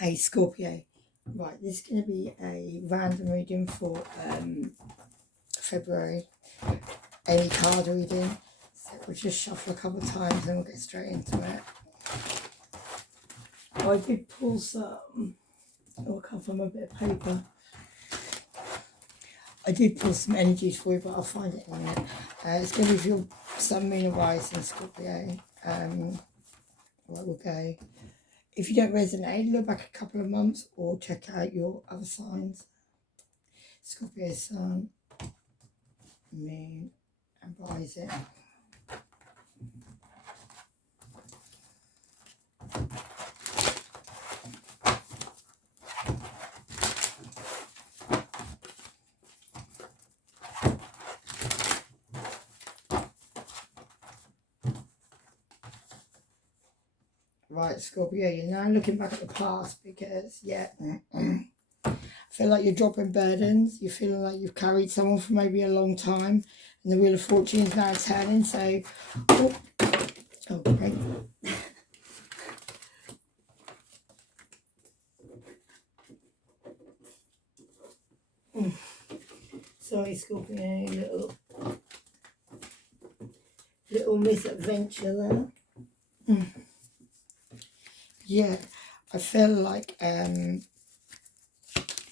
Hey Scorpio, right, this is going to be a random reading for February, any card reading, so we'll just shuffle a couple of times and we'll get straight into it. I did pull some, I'll come from a bit of paper. I did pull some energies for you, but I'll find it in a minute. It's going to be for your Sun, Moon and Rising Scorpio. Right, we'll go. If you don't resonate, look back a couple of months or check out your other signs. Scorpio Sun, Moon and Rising. Right, Scorpio, you're now looking back at the past because, yeah, I feel like you're dropping burdens. You're feeling like you've carried someone for maybe a long time and the Wheel of Fortune is now turning. So, oh great. Sorry, Scorpio, little misadventure there. Yeah, I feel like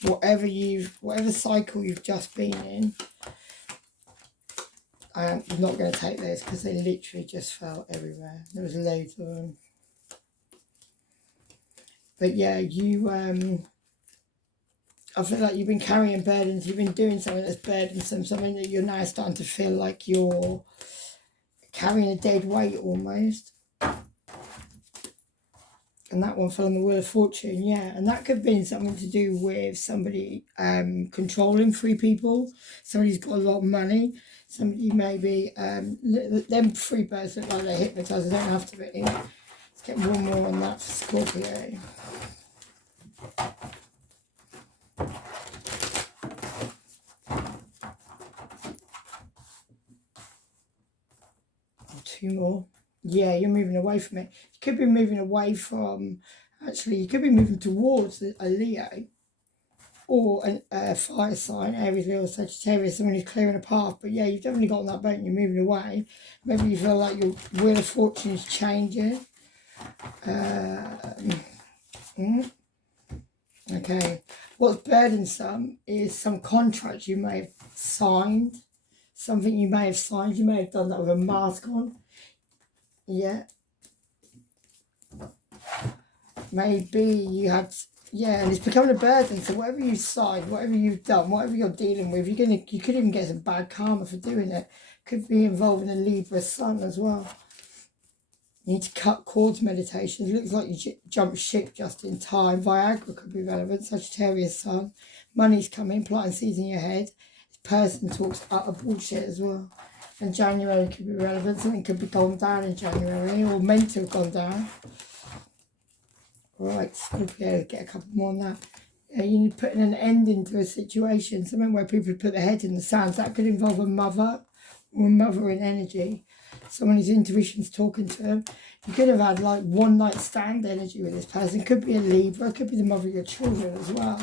whatever cycle you've just been in, I'm not going to take those because they literally just fell everywhere. There was loads of them. But yeah, you I feel like you've been carrying burdens. You've been doing something that's burdensome, something that you're now starting to feel like you're carrying a dead weight almost. And that one fell on the Wheel of Fortune, yeah. And that could have been something to do with somebody controlling three people. Somebody's got a lot of money. Somebody maybe, them three birds look like they're hypnotised. They don't have to be. Let's get one more on that for Scorpio. Two more. Yeah, you're moving away from it. You could be moving away from, actually, you could be moving towards a Leo or a fire sign, Aries, Leo, Sagittarius, someone who's clearing a path. But yeah, you've definitely got on that boat and you're moving away. Maybe you feel like your Wheel of Fortune is changing. Okay. What's burdensome is some contract you may have signed. Something you may have signed. You may have done that with a mask on. Yeah. Maybe you had, yeah, and it's becoming a burden. So whatever you signed, whatever you've done, whatever you're dealing with, you could even get some bad karma for doing it. Could be involving a Libra sun as well. You need to cut cords meditation. It looks like you jumped ship just in time. Viagra could be relevant. Sagittarius sun. Money's coming, planting seeds in your head. This person talks utter bullshit as well. And January could be relevant. Something could be gone down in January or meant to have gone down. Right, Scorpio, get a couple more on that. Yeah, you need putting an end into a situation. Something where people put their head in the sand. That could involve a mother or a mother in energy. Someone whose intuition's talking to them. You could have had like one night stand energy with this person. Could be a Libra, could be the mother of your children as well.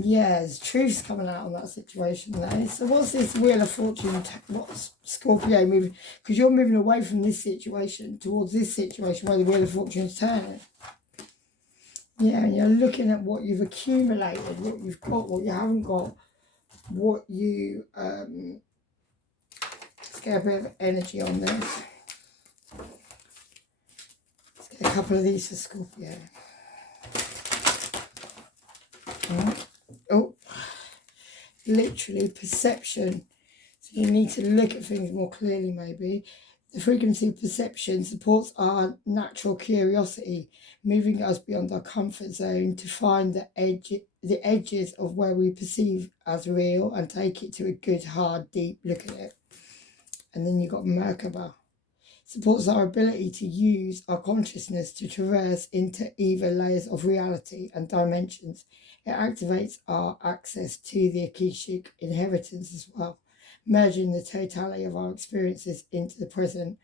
Yeah, there's truth's coming out on that situation there. So what's this Wheel of Fortune? What's Scorpio moving? Because you're moving away from this situation towards this situation where the Wheel of Fortune is turning. Yeah, and you're looking at what you've accumulated, what you've got, what you haven't got, what you... let's get a bit of energy on this. Let's get a couple of these for Scorpio. Oh, literally perception. So you need to look at things more clearly maybe. The frequency of perception supports our natural curiosity, moving us beyond our comfort zone to find the edges of where we perceive as real and take it to a good, hard, deep look at it. And then you've got Merkaba. Supports our ability to use our consciousness to traverse into either layers of reality and dimensions. It activates our access to the Akashic inheritance as well, merging the totality of our experiences into the present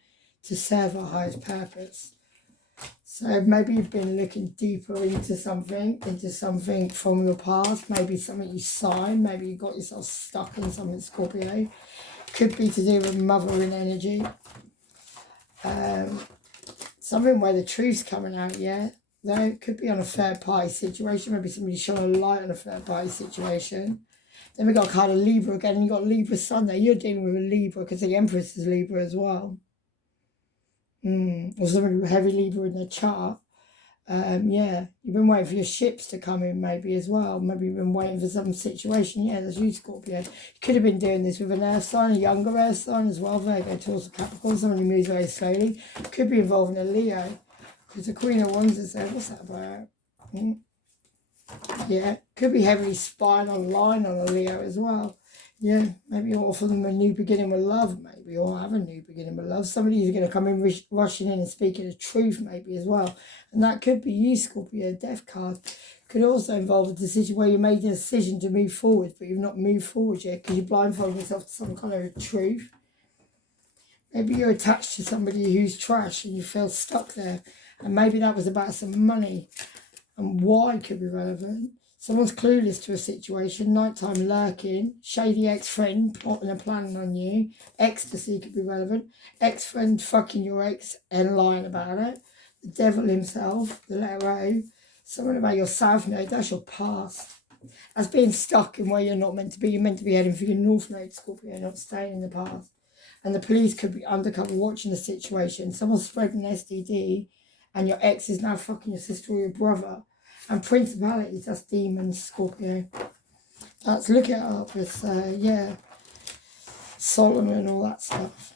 to serve our highest purpose. So maybe you've been looking deeper into something from your past, maybe something you signed, maybe you got yourself stuck in something, Scorpio. Could be to do with mothering energy. Something where the truth's coming out, yeah. Though it could be on a third party situation, maybe somebody shining a light on a third party situation. Then we got kind of Libra again, and you got Libra Sun there. You're dealing with a Libra because the Empress is Libra as well. Or somebody with heavy Libra in their chart. Yeah, you've been waiting for your ships to come in maybe as well. Maybe you've been waiting for some situation. Yeah, that's you, Scorpio. You could have been doing this with an earth sign, a younger earth sign as well. Virgo, Taurus, Capricorn. Somebody moves very slowly. Could be involving a Leo. Because the Queen of Wands is there. What's that about? Yeah, could be heavily spying online on a Leo as well. Yeah, maybe you offer them a new beginning with love, maybe, or have a new beginning with love. Somebody who's going to come in rushing in and speaking the truth, maybe, as well. And that could be you, Scorpio. Death card could also involve a decision where you made a decision to move forward, but you've not moved forward yet because you blindfolded yourself to some kind of truth. Maybe you're attached to somebody who's trash and you feel stuck there. And maybe that was about some money. And why could be relevant. Someone's clueless to a situation, nighttime lurking, shady ex-friend plotting and planning on you, ecstasy could be relevant, ex-friend fucking your ex and lying about it, the devil himself, the letter O, someone about your south node, that's your past. As being stuck in where you're not meant to be, you're meant to be heading for your north node, Scorpio, not staying in the past. And the police could be undercover watching the situation, someone's spreading STD, and your ex is now fucking your sister or your brother. And principalities, that's demons, Scorpio. Let's look it up. It's, yeah, Solomon and all that stuff.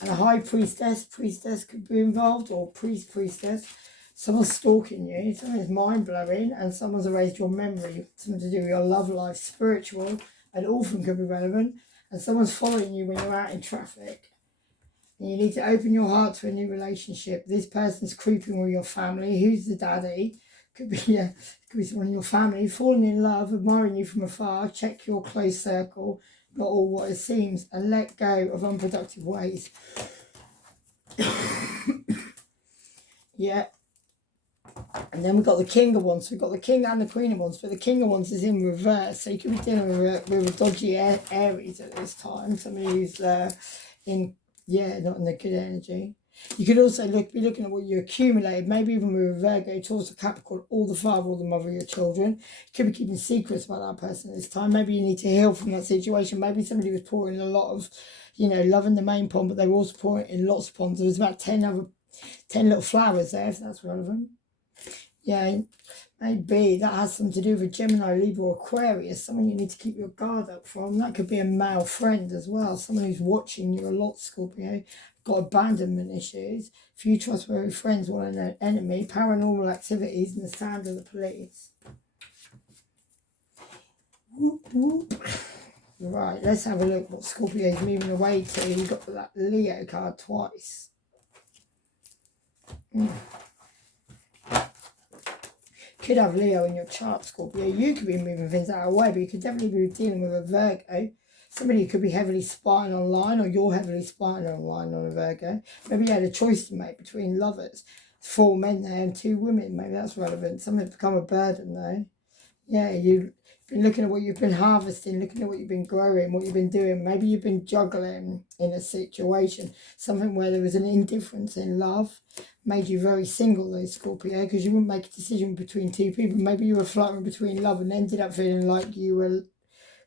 And a high priestess could be involved, or priestess. Someone's stalking you, something's mind-blowing, and someone's erased your memory. Something to do with your love life, spiritual. An orphan could be relevant. And someone's following you when you're out in traffic. And you need to open your heart to a new relationship. This person's creeping with your family. Who's the daddy? Could be someone in your family. Falling in love, admiring you from afar. Check your close circle, not all what it seems, and let go of unproductive ways. Yeah. And then we've got the King of Wands. We've got the King and the Queen of Wands, but the King of Wands is in reverse. So you could be dealing with a dodgy Aries at this time. Somebody who's not in the good energy. You could also be looking at what you accumulated, maybe even with a Virgo, Taurus, or Capricorn, or the father or the mother of your children. You could be keeping secrets about that person at this time. Maybe you need to heal from that situation. Maybe somebody was pouring a lot of, love in the main pond, but they were also pouring in lots of ponds. There was about 10 little flowers there, if that's relevant. Yeah, maybe that has something to do with Gemini, Libra, or Aquarius, someone you need to keep your guard up from. That could be a male friend as well, someone who's watching you a lot, Scorpio. Got abandonment issues, few trustworthy friends, one an enemy, paranormal activities, and the sound of the police. Whoop, whoop. Right, let's have a look what Scorpio is moving away to. You've got that Leo card twice. Could have Leo in your chart, Scorpio. You could be moving things out of the way, but you could definitely be dealing with a Virgo. Somebody could be heavily spying online, or you're heavily spying online on a Virgo. Maybe you had a choice to make between lovers. 4 men there and 2 women. Maybe that's relevant. Something's become a burden, though. Yeah, you've been looking at what you've been harvesting, looking at what you've been growing, what you've been doing. Maybe you've been juggling in a situation, something where there was an indifference in love. Made you very single, though, Scorpio, because you wouldn't make a decision between 2 people. Maybe you were fluttering between love and ended up feeling like you were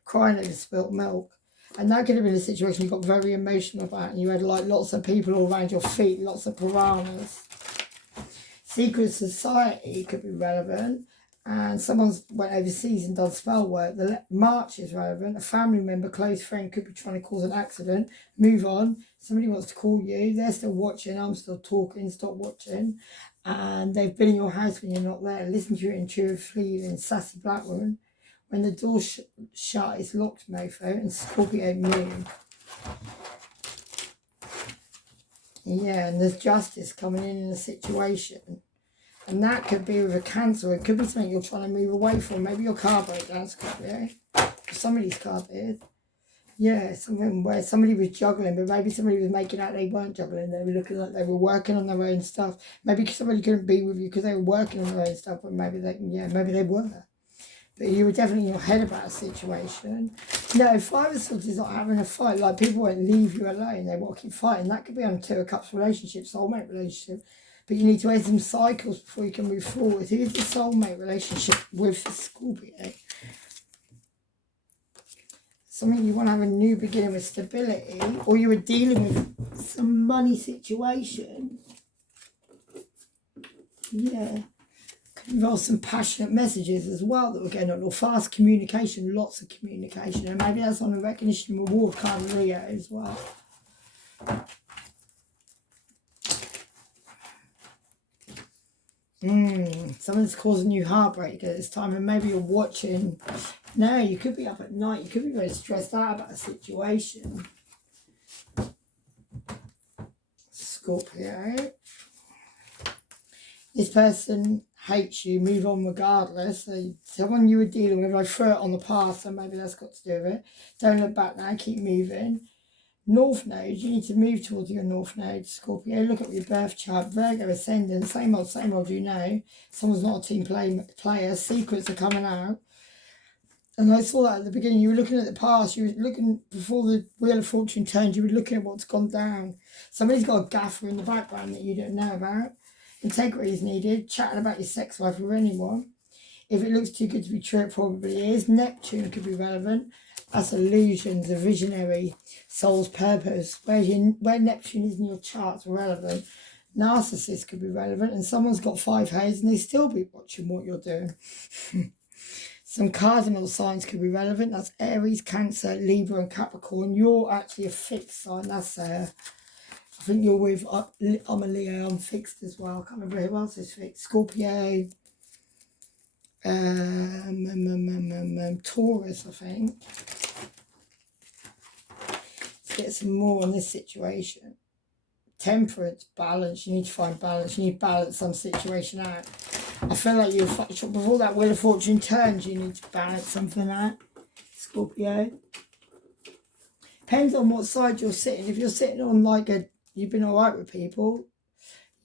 crying over spilt milk. And that could have been a situation you got very emotional about, and you had like lots of people all around your feet, lots of piranhas. Secret society could be relevant, and someone's went overseas and done spell work. The March is relevant. A family member, close friend could be trying to cause an accident. Move on. Somebody wants to call you. They're still watching. I'm still talking. Stop watching. And they've been in your house when you're not there. Listen to your intuitive feeling, sassy black woman. When the door's shut, it's locked, mofo, and Scorpio moon. Yeah, and there's justice coming in a situation. And that could be with a Cancer. It could be something you're trying to move away from. Maybe your car broke down, Scorpio. Somebody's car did. Yeah, something where somebody was juggling, but maybe somebody was making out they weren't juggling. They were looking like they were working on their own stuff. Maybe somebody couldn't be with you because they were working on their own stuff, but maybe maybe they were. But you were definitely in your head about a situation. No, Five of Swords is not having a fight. Like, people won't leave you alone. They want to keep fighting. That could be on Two of Cups relationship, soulmate relationship. But you need to end some cycles before you can move forward. Who's the soulmate relationship with the Scorpio? Something you want to have a new beginning with stability, or you were dealing with some money situation. Yeah. Could involve some passionate messages as well that were going on, or fast communication, lots of communication. And maybe that's on a recognition and reward card of Leo as well. Someone's causing you heartbreak at this time, and maybe you're watching. No, you could be up at night. You could be very stressed out about a situation. Scorpio. This person hates you. Move on regardless. So someone you were dealing with, I threw it on the past, so maybe that's got to do with it. Don't look back now. Keep moving. North Node, you need to move towards your North Node, Scorpio. Look at your birth chart. Virgo ascendant, same old, you know. Someone's not a team player. Secrets are coming out. And I saw that at the beginning. You were looking at the past. You were looking, before the Wheel of Fortune turned, you were looking at what's gone down. Somebody's got a gaffer in the background that you don't know about. Integrity is needed. Chatting about your sex life with anyone. If it looks too good to be true, it probably is. Neptune could be relevant. That's illusions, a visionary, soul's purpose. Where Neptune is in your chart's relevant. Narcissist could be relevant, and someone's got 5 heads and they still be watching what you're doing. Some cardinal signs could be relevant. That's Aries, Cancer, Libra and Capricorn. You're actually a fixed sign. That's I think you're with, I'm a Leo, I'm fixed as well. I can't remember who else is fixed. Scorpio, Taurus, I think. Let's get some more on this situation. Temperance, balance. You need to find balance. You need to balance some situation out. I feel like before that Wheel of Fortune turns, you need to balance something out, Scorpio. Depends on what side you're sitting. If you're sitting on like you've been all right with people,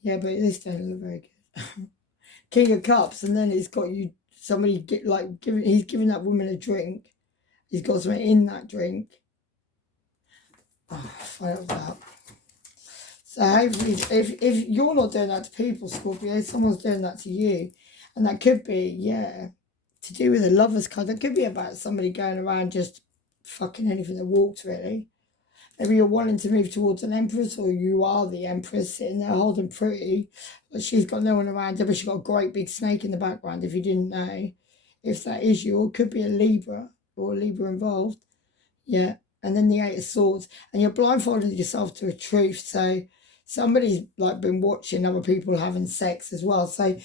yeah, but this don't look very good. King of Cups, and then it's got you. Somebody he's giving that woman a drink. He's got something in that drink. Oh, I failed that. So hopefully, if you're not doing that to people, Scorpio, someone's doing that to you. And that could be, yeah, to do with a lover's card. That could be about somebody going around just fucking anything that walks, really. Maybe you're wanting to move towards an empress, or you are the empress sitting there holding pretty. But she's got no one around her, but she's got a great big snake in the background, if you didn't know. If that is you, or it could be a Libra, or a Libra involved. Yeah. And then the 8 of Swords. And you're blindfolding yourself to a truth, so somebody's like been watching other people having sex as well. So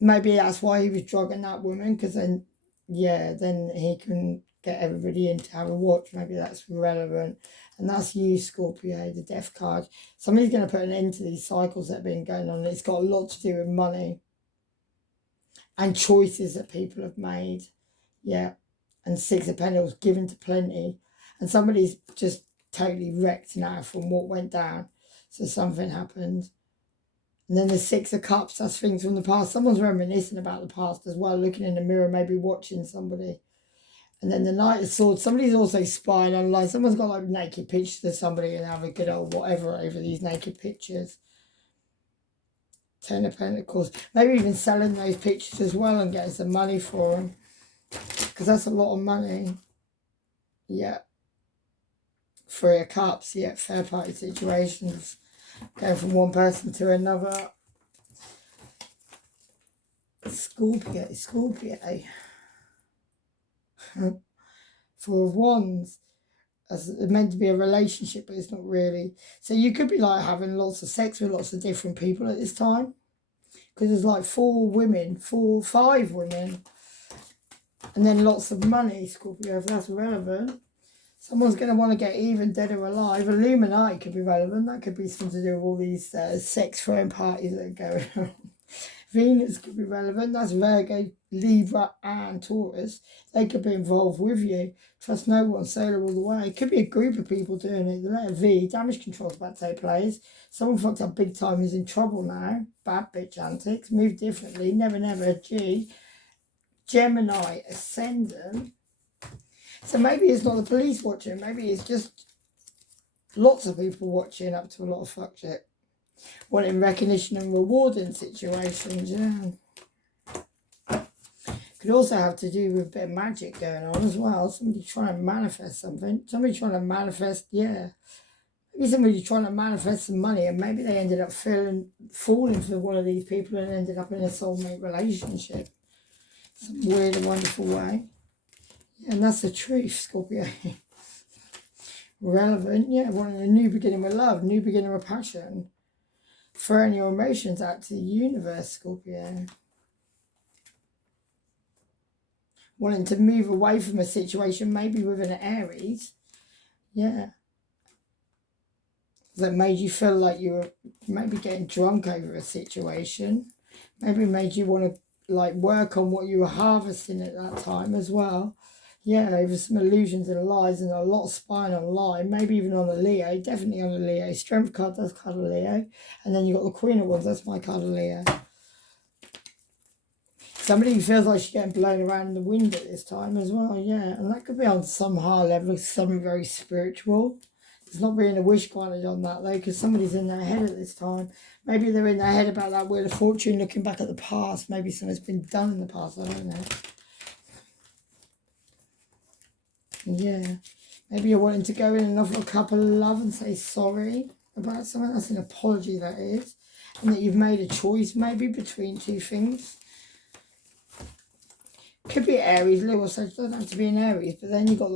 maybe that's why he was drugging that woman, because then, yeah, then he can get everybody in to have a watch. Maybe that's relevant. And that's you, Scorpio, the Death card. Somebody's going to put an end to these cycles that have been going on. It's got a lot to do with money and choices that people have made. Yeah. And 6 of Pentacles, given to plenty. And somebody's just totally wrecked now from what went down. So something happened. And then the 6 of Cups, that's things from the past. Someone's reminiscing about the past as well, looking in the mirror, maybe watching somebody. And then the Knight of Swords, somebody's also spying online. Someone's got like naked pictures of somebody and have a good old whatever over these naked pictures. 10 of Pentacles. Maybe even selling those pictures as well and getting some money for them. Because that's a lot of money. Yeah. 3 of Cups, yeah, fair party situations. Going from one person to another. Scorpio. 4 of Wands. It's meant to be a relationship, but it's not really. So you could be like having lots of sex with lots of different people at this time. Because there's like 5 women. And then lots of money, Scorpio, if that's relevant. Someone's going to want to get even, dead or alive. Illuminati could be relevant. That could be something to do with all these sex throwing parties that are going on. Venus could be relevant. That's Virgo, Libra and Taurus. They could be involved with you. Trust no one, sailor all the way. It could be a group of people doing it. The letter V, damage control's about to take place. Someone fucked up big time, is in trouble now. Bad bitch antics. Move differently. Never, never. G. Gemini, ascendant. So maybe it's not the police watching. Maybe it's just lots of people watching up to a lot of fuck shit. Wanting recognition and reward in situations, yeah. Could also have to do with a bit of magic going on as well. Somebody trying to manifest something. Somebody trying to manifest, yeah. Maybe somebody trying to manifest some money and maybe they ended up falling for one of these people and ended up in a soulmate relationship. Some weird and wonderful way. Yeah, and that's the truth, Scorpio. Relevant, yeah. Wanting a new beginning with love, new beginning with passion. Throwing your emotions out to the universe, Scorpio. Wanting to move away from a situation, maybe with an Aries. Yeah. That made you feel like you were maybe getting drunk over a situation. Maybe made you want to like work on what you were harvesting at that time as well. Yeah, over some illusions and lies and a lot of spying online, maybe even on a Leo, definitely on a Leo. Strength card does card a Leo. And then you've got the Queen of Wands, that's my card of Leo. Somebody who feels like she's getting blown around in the wind at this time as well, yeah. And that could be on some high level, something very spiritual. There's not being a wish granted on that though, because somebody's in their head at this time. Maybe they're in their head about that Wheel of Fortune, looking back at the past. Maybe something's been done in the past, I don't know. Yeah, maybe you're wanting to go in and offer a couple of love and say sorry about something. That's an apology, that is. And that you've made a choice maybe between two things. Could be Aries, Leo, so it doesn't have to be an Aries. But then you've got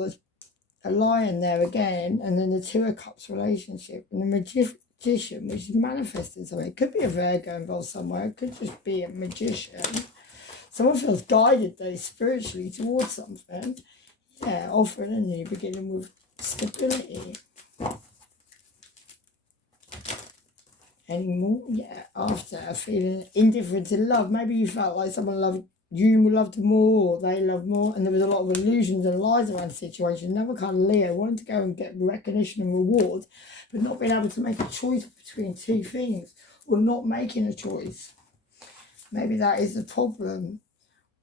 a Lion there again. And then the Two of Cups relationship. And the Magician, which is manifesting something. It could be a Virgo involved somewhere. It could just be a Magician. Someone feels guided though spiritually towards something. Yeah, offering a new beginning with stability. Any more? Yeah, after feeling indifferent to love. Maybe you felt like someone loved you, loved more, or they loved more, and there was a lot of illusions and lies around the situation. Another kind of Leo, wanting to go and get recognition and reward, but not being able to make a choice between two things, or not making a choice. Maybe that is the problem.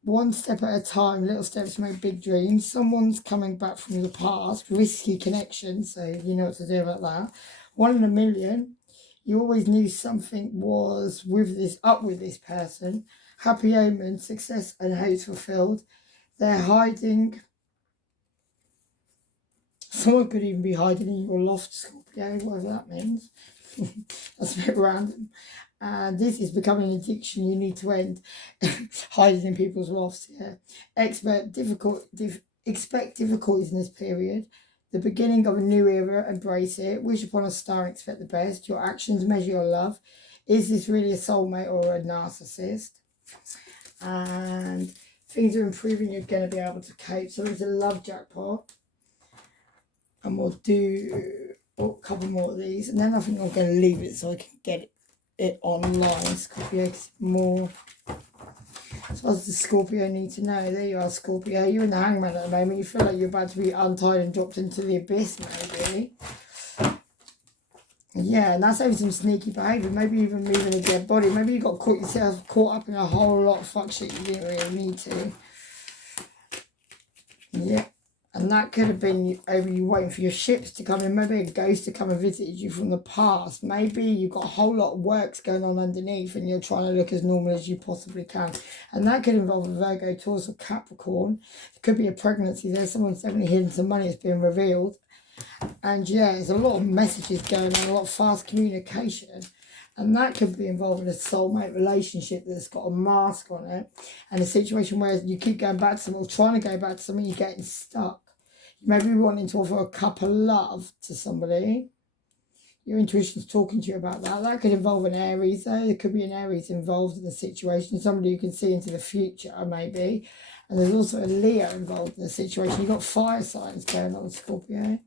One step at a time, little steps make big dreams. Someone's coming back from the past, risky connection, so you know what to do about that. 1 in a million. You always knew something was up with this person. Happy omen, success and hopes fulfilled. They're hiding. Someone could even be hiding in your loft, Scorpio, whatever that means. That's a bit random. And this is becoming an addiction you need to end. Hiding in people's lofts, yeah. Expect difficulties in this period. The beginning of a new era, embrace it. Wish upon a star and expect the best. Your actions measure your love. Is this really a soulmate or a narcissist? And things are improving, you're going to be able to cope. So it's a love jackpot. And we'll do a couple more of these. And then I think I'm going to leave it so I can get it online. Scorpio, more. So what does the Scorpio need to know? There you are, Scorpio. You're in the Hangman at the moment. You feel like you're about to be untied and dropped into the abyss, maybe. Yeah, and that's over some sneaky behaviour. Maybe even moving a dead body. Maybe you got yourself caught up in a whole lot of fuck shit you didn't really need to. Yeah. And that could have been over you waiting for your ships to come in. Maybe a ghost to come and visit you from the past. Maybe you've got a whole lot of works going on underneath and you're trying to look as normal as you possibly can. And that could involve a Virgo, Taurus or Capricorn. It could be a pregnancy there. Someone's definitely hidden some money that's been revealed. And yeah, there's a lot of messages going on, a lot of fast communication. And that could be involving a soulmate relationship that's got a mask on it. And a situation where you keep going back to someone or trying to go back to someone, you're getting stuck. You may be wanting to offer a cup of love to somebody. Your intuition's talking to you about that. That could involve an Aries though. There could be an Aries involved in the situation. Somebody who can see into the future maybe. And there's also a Leo involved in the situation. You've got fire signs going on, Scorpio.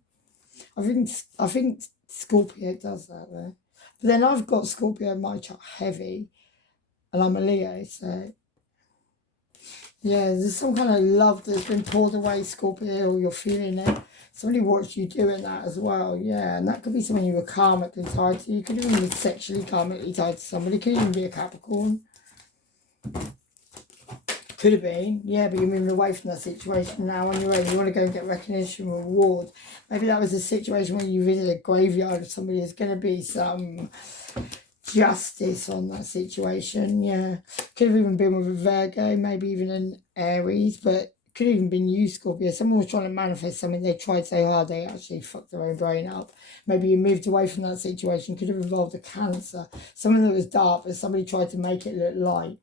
I think Scorpio does that though. But then I've got Scorpio in my chart heavy. And I'm a Leo, so yeah, there's some kind of love that's been poured away, Scorpio, or you're feeling it. Somebody watched you doing that as well, yeah. And that could be someone you were karmically tied to. You could even be sexually karmically tied to somebody. Could even be a Capricorn. Could have been, yeah, but you're moving away from that situation now on your own. You want to go and get recognition, reward. Maybe that was a situation where you visit a graveyard of somebody. There's going to be some justice on that situation, yeah. Could have even been with a Virgo, maybe even an Aries, but could have even been you, Scorpio. Someone was trying to manifest something. They tried so hard, they actually fucked their own brain up. Maybe you moved away from that situation. Could have involved a Cancer. Something that was dark, but somebody tried to make it look light.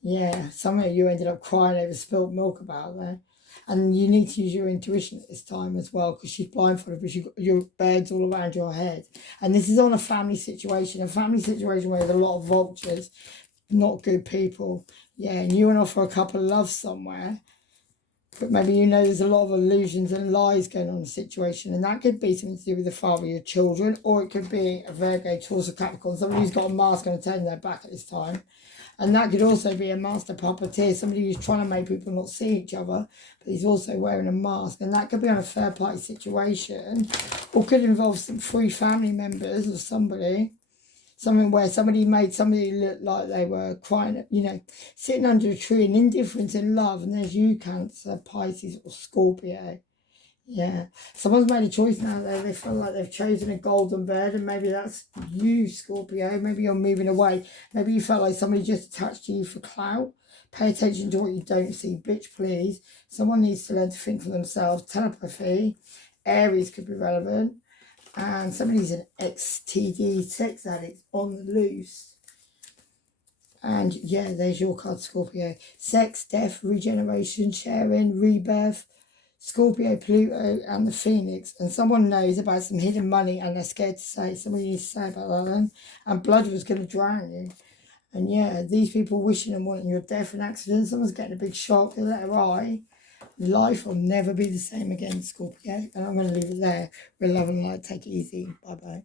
Yeah, something you ended up crying over spilt milk about there. And you need to use your intuition at this time as well, because she's blindfolded, but you've got your birds all around your head. And this is on a family situation where there's a lot of vultures, not good people. Yeah, and you went off for a couple of loves somewhere, but maybe you know there's a lot of illusions and lies going on in the situation, and that could be something to do with the father of your children, or it could be a Virgo, Taurus, or Capricorn, somebody who's got a mask and turn their back at this time. And that could also be a master puppeteer, somebody who's trying to make people not see each other, but he's also wearing a mask. And that could be on a third party situation, or could involve some three family members of somebody. Something where somebody made somebody look like they were crying, you know, sitting under a tree in indifference in love. And there's you, Cancer, Pisces, or Scorpio. Yeah, someone's made a choice now though. They feel like they've chosen a golden bird, and maybe that's you, Scorpio. Maybe you're moving away. Maybe you felt like somebody just attached to you for clout. Pay attention to what you don't see, bitch, please. Someone needs to learn to think for themselves. Telepathy. Aries could be relevant. And somebody's an XTD sex addict on the loose. And yeah, there's your card, Scorpio. Sex, death, regeneration, sharing, rebirth. Scorpio, Pluto, and the Phoenix. And someone knows about some hidden money and they're scared to say. Somebody needs to say about that then. And blood was going to drown you. And yeah, these people wishing and wanting your death and accident. Someone's getting a big shock. They let her eye. Life will never be the same again, Scorpio. And I'm going to leave it there. With love and light. Take it easy. Bye-bye.